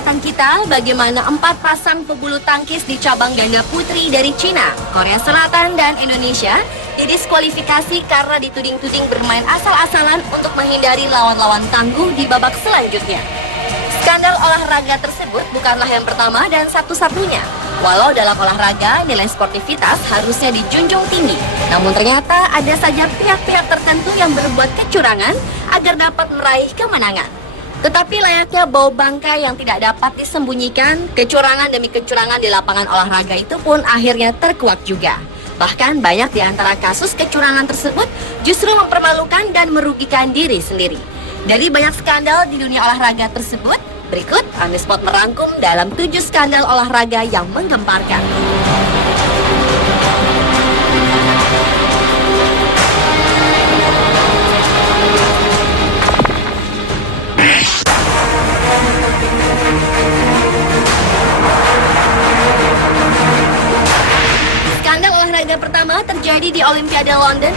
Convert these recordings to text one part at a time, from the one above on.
ingatan kita bagaimana 4 pasang pebulu tangkis di cabang ganda putri dari Cina, Korea Selatan, dan Indonesia didiskualifikasi karena dituding-tuding bermain asal-asalan untuk menghindari lawan-lawan tangguh di babak selanjutnya. Skandal olahraga tersebut bukanlah yang pertama dan satu-satunya. Walau dalam olahraga nilai sportivitas harusnya dijunjung tinggi, namun ternyata ada saja pihak-pihak tertentu yang berbuat kecurangan agar dapat meraih kemenangan. Tetapi layaknya bau bangkai yang tidak dapat disembunyikan, kecurangan demi kecurangan di lapangan olahraga itu pun akhirnya terkuak juga. Bahkan banyak di antara kasus kecurangan tersebut justru mempermalukan dan merugikan diri sendiri. Dari banyak skandal di dunia olahraga tersebut, berikut On The Spot merangkum dalam 7 skandal olahraga yang menggemparkan. Skandal olahraga pertama terjadi di Olimpiade London.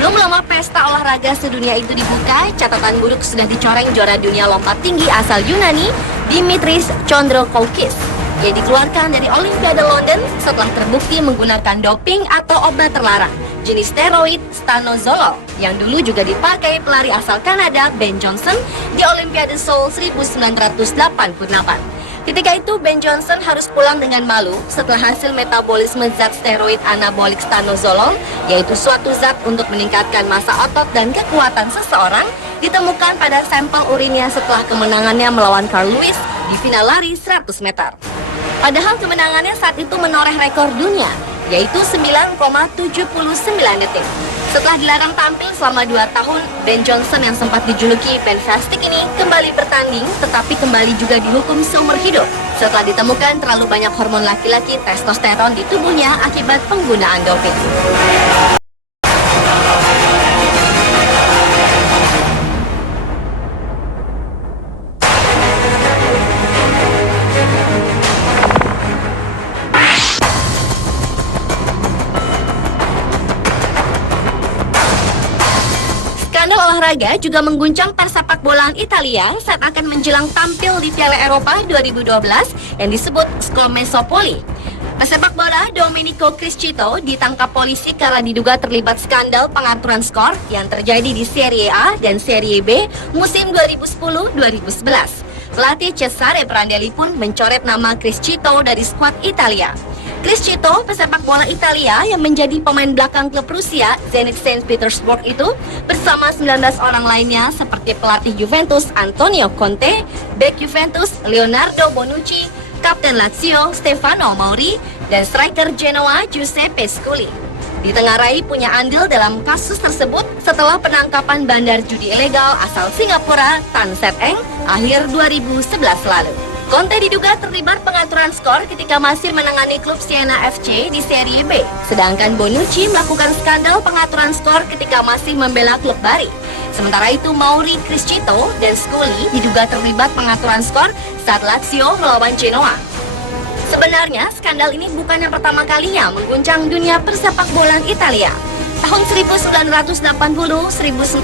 Belum lama pesta olahraga sedunia itu dibuka, catatan buruk sudah dicoreng juara dunia lompat tinggi asal Yunani, Dimitris Chondrokoukis. Ia dikeluarkan dari Olimpiade London setelah terbukti menggunakan doping atau obat terlarang, jenis steroid stanozolol, yang dulu juga dipakai pelari asal Kanada Ben Johnson di Olimpiade Seoul 1988. Ketika itu, Ben Johnson harus pulang dengan malu setelah hasil metabolisme zat steroid anabolik stanozolol, yaitu suatu zat untuk meningkatkan massa otot dan kekuatan seseorang, ditemukan pada sampel urinnya setelah kemenangannya melawan Carl Lewis di final lari 100 meter. Padahal kemenangannya saat itu menoreh rekor dunia, yaitu 9,79 detik. Setelah dilarang tampil selama 2 tahun, Ben Johnson yang sempat dijuluki Fantastic ini kembali bertanding, tetapi kembali juga dihukum seumur hidup setelah ditemukan terlalu banyak hormon laki-laki testosteron di tubuhnya akibat penggunaan doping. Skandal olahraga juga mengguncang persepak bolaan Italia saat akan menjelang tampil di Piala Eropa 2012 yang disebut Scomesopoli. Pesepak bola Domenico Criscito ditangkap polisi karena diduga terlibat skandal pengaturan skor yang terjadi di Serie A dan Serie B musim 2010-2011. Pelatih Cesare Prandelli pun mencoret nama Criscito dari skuad Italia. Criscito, pesepak bola Italia yang menjadi pemain belakang klub Rusia Zenit Saint Petersburg itu, bersama 19 orang lainnya seperti pelatih Juventus Antonio Conte, bek Juventus Leonardo Bonucci, kapten Lazio Stefano Mauri, dan striker Genoa Giuseppe Scully, ditengarai punya andil dalam kasus tersebut setelah penangkapan bandar judi ilegal asal Singapura Tan Set Eng akhir 2011 lalu. Conte diduga terlibat pengaturan skor ketika masih menangani klub Siena FC di Serie B. Sedangkan Bonucci melakukan skandal pengaturan skor ketika masih membela klub Bari. Sementara itu Mauri, Criscito, dan Scully diduga terlibat pengaturan skor saat Lazio melawan Genoa. Sebenarnya skandal ini bukan yang pertama kalinya mengguncang dunia persepak bolaan Italia. Tahun 1980, 1986,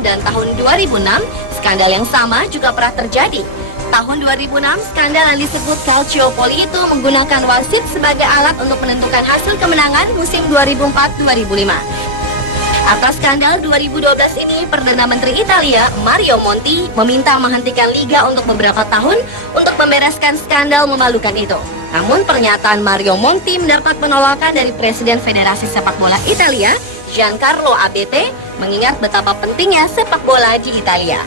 dan tahun 2006, skandal yang sama juga pernah terjadi. Tahun 2006, skandal yang disebut Calciopoli itu menggunakan wasit sebagai alat untuk menentukan hasil kemenangan musim 2004-2005. Atas skandal 2012 ini, Perdana Menteri Italia, Mario Monti, meminta menghentikan liga untuk beberapa tahun untuk membereskan skandal memalukan itu. Namun pernyataan Mario Monti mendapat penolakan dari Presiden Federasi Sepak Bola Italia, Giancarlo Abete, mengingat betapa pentingnya sepak bola di Italia.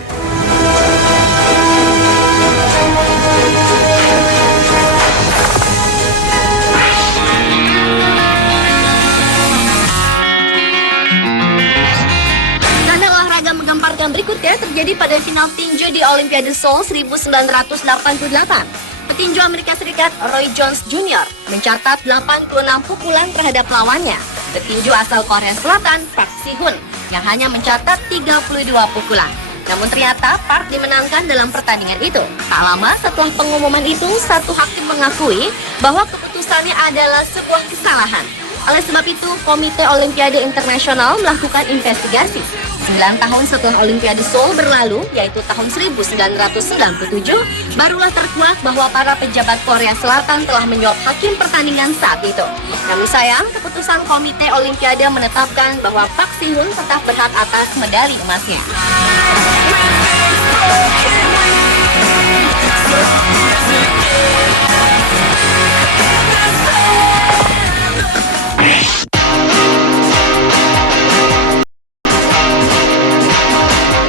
Berikutnya terjadi pada final tinju di Olimpiade Seoul 1988. Petinju Amerika Serikat Roy Jones Jr. mencatat 86 pukulan terhadap lawannya. Petinju asal Korea Selatan Park Si-hun yang hanya mencatat 32 pukulan. Namun ternyata Park dimenangkan dalam pertandingan itu. Tak lama setelah pengumuman itu, satu hakim mengakui bahwa keputusannya adalah sebuah kesalahan. Oleh sebab itu, Komite Olimpiade Internasional melakukan investigasi. 9 tahun setelah Olimpiade Seoul berlalu, yaitu tahun 1997, barulah terkuak bahwa para pejabat Korea Selatan telah menyuap hakim pertandingan saat itu. Namun sayang, keputusan Komite Olimpiade menetapkan bahwa Park Si-hun tetap berhak atas medali emasnya.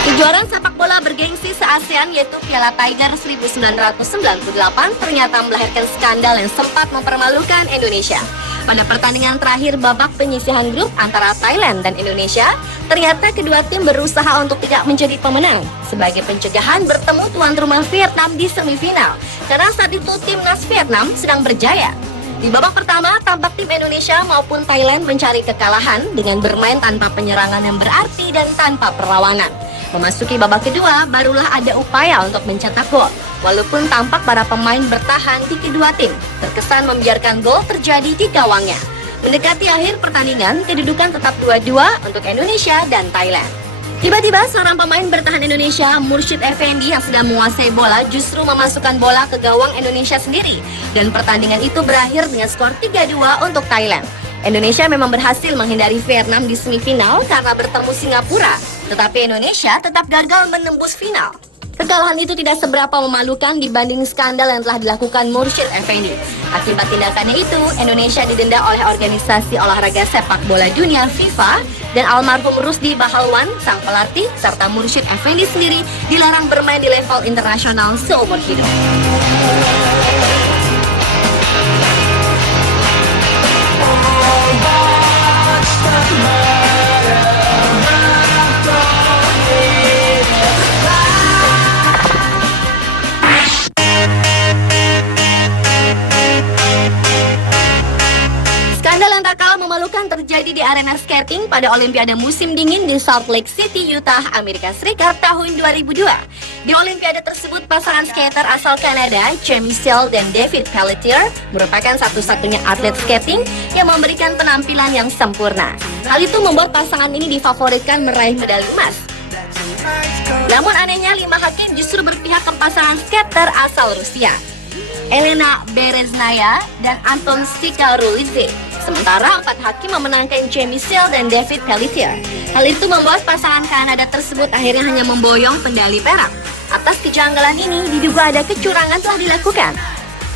Kejuaraan sepak bola bergengsi se-ASEAN yaitu Piala Tiger 1998 ternyata melahirkan skandal yang sempat mempermalukan Indonesia. Pada pertandingan terakhir babak penyisihan grup antara Thailand dan Indonesia, ternyata kedua tim berusaha untuk tidak menjadi pemenang sebagai pencegahan bertemu tuan rumah Vietnam di semifinal. Karena saat itu timnas Vietnam sedang berjaya. Di babak pertama, tampak tim Indonesia maupun Thailand mencari kekalahan dengan bermain tanpa penyerangan yang berarti dan tanpa perlawanan. Memasuki babak kedua, barulah ada upaya untuk mencetak gol. Walaupun tampak para pemain bertahan di kedua tim, terkesan membiarkan gol terjadi di gawangnya. Mendekati akhir pertandingan, kedudukan tetap 2-2 untuk Indonesia dan Thailand. Tiba-tiba seorang pemain bertahan Indonesia, Mursyid Effendi yang sedang menguasai bola justru memasukkan bola ke gawang Indonesia sendiri. Dan pertandingan itu berakhir dengan skor 3-2 untuk Thailand. Indonesia memang berhasil menghindari Vietnam di semifinal karena bertemu Singapura, tetapi Indonesia tetap gagal menembus final. Kekalahan itu tidak seberapa memalukan dibanding skandal yang telah dilakukan Mursyid Effendi. Akibat tindakannya itu, Indonesia didenda oleh organisasi olahraga sepak bola dunia FIFA dan almarhum Rusdi Bahalwan, sang pelatih, serta Mursyid Effendi sendiri dilarang bermain di level internasional seumur hidup. Skandal yang tak kalah memalukan terjadi di arena skating pada Olimpiade musim dingin di Salt Lake City, Utah, Amerika Serikat tahun 2002. Di Olimpiade tersebut, pasangan skater asal Kanada, Jamie Seal dan David Pelletier, merupakan satu-satunya atlet skating yang memberikan penampilan yang sempurna. Hal itu membuat pasangan ini difavoritkan meraih medali emas. Namun anehnya, 5 hakim justru berpihak ke pasangan skater asal Rusia, Elena Bereznaya dan Anton Stikarulidze. Sementara 4 hakim memenangkan Jamie Seal dan David Pelletier. Hal itu membuat pasangan Kanada tersebut akhirnya hanya memboyong medali perak. Atas kejanggalan ini diduga ada kecurangan telah dilakukan.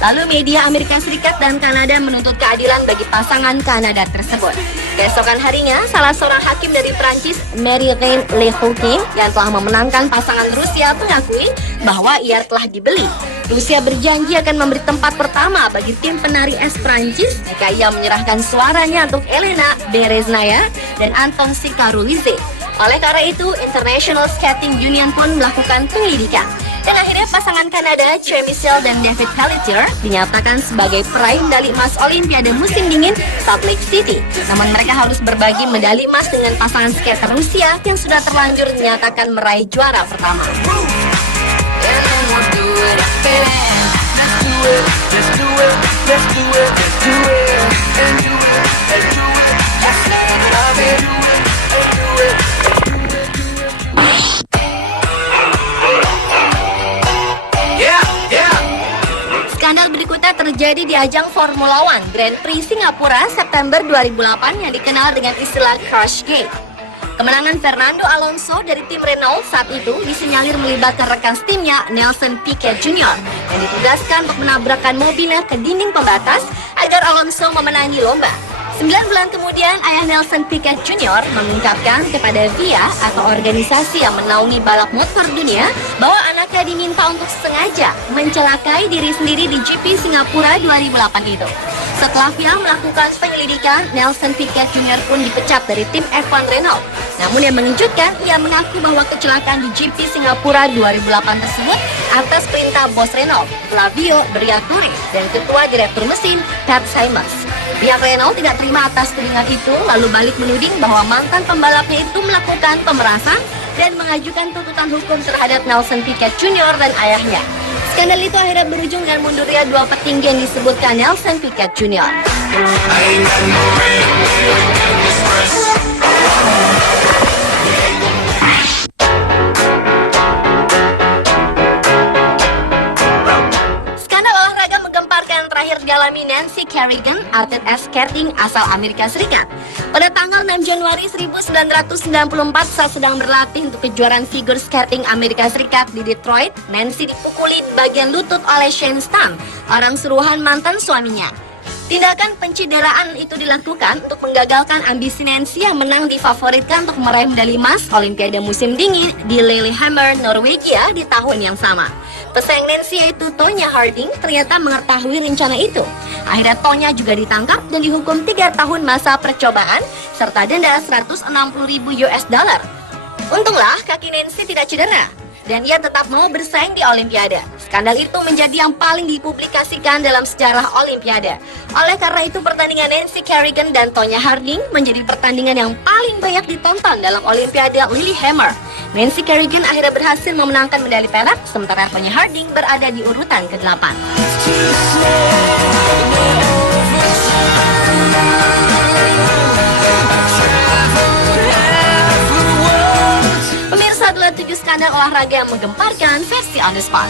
Lalu media Amerika Serikat dan Kanada menuntut keadilan bagi pasangan Kanada tersebut. Keesokan harinya, salah seorang hakim dari Prancis, Marie-Reine Lehoudin, yang telah memenangkan pasangan Rusia mengakui bahwa ia telah dibeli. Rusia berjanji akan memberi tempat pertama bagi tim penari es Prancis jika ia menyerahkan suaranya untuk Elena Bereznaya dan Anton Stikarulidze. Oleh karena itu, International Skating Union pun melakukan penyelidikan. Dan akhirnya pasangan Kanada, Jamie Seal dan David Pelletier dinyatakan sebagai peraih medali emas Olimpiade musim dingin Salt Lake City. Namun mereka harus berbagi medali emas dengan pasangan skater Rusia yang sudah terlanjur dinyatakan meraih juara pertama. Skandal berikutnya terjadi di ajang Formula One Grand Prix Singapura September 2008 yang dikenal dengan istilah Crash Gate. Kemenangan Fernando Alonso dari tim Renault saat itu disinyalir melibatkan rekan timnya Nelson Piquet Jr. yang ditugaskan untuk menabrakkan mobilnya ke dinding pembatas agar Alonso memenangi lomba. 9 bulan kemudian, ayah Nelson Piquet Jr. mengungkapkan kepada FIA atau organisasi yang menaungi balap motor dunia bahwa anaknya diminta untuk sengaja mencelakai diri sendiri di GP Singapura 2008 itu. Setelah FIA melakukan penyelidikan, Nelson Piquet Jr. pun dipecat dari tim F1 Renault. Namun yang mengejutkan, ia mengaku bahwa kecelakaan di GP Singapura 2008 tersebut atas perintah bos Renault, Flavio Briatore, dan ketua direktur mesin, Pat Symonds. Pihak Renault tidak terima atas tudingan itu, lalu balik menuding bahwa mantan pembalapnya itu melakukan pemerasan dan mengajukan tuntutan hukum terhadap Nelson Piquet Jr. dan ayahnya. Skandal itu akhirnya berujung dengan mundurnya 2 petinggi yang disebutkan Nelson Piquet Jr. I ain't got no red express. Skandal olahraga menggemparkan terakhir dialami Nancy Kerrigan, atlet ice skating asal Amerika Serikat. Pada tanggal 6 Januari 1994 saat sedang berlatih untuk kejuaraan figure skating Amerika Serikat di Detroit, Nancy dipukuli di bagian lutut oleh Shane Stam, orang suruhan mantan suaminya. Tindakan pencideraan itu dilakukan untuk menggagalkan ambisi Nancy yang menang difavoritkan untuk meraih medali emas Olimpiade musim dingin di Lillehammer, Norwegia di tahun yang sama. Pesaing Nancy yaitu Tonya Harding ternyata mengetahui rencana itu. Akhirnya Tonya juga ditangkap dan dihukum 3 tahun masa percobaan serta denda 160.000 US dollar. Untunglah kaki Nancy tidak cedera dan ia tetap mau bersaing di Olimpiade. Skandal itu menjadi yang paling dipublikasikan dalam sejarah Olimpiade. Oleh karena itu pertandingan Nancy Kerrigan dan Tonya Harding menjadi pertandingan yang paling banyak ditonton dalam Olimpiade Lillehammer. Nancy Kerrigan akhirnya berhasil memenangkan medali perak, sementara Tonya Harding berada di urutan ke-8. Pemirsa, adalah 7 skandal olahraga yang menggemparkan versi On The Spot.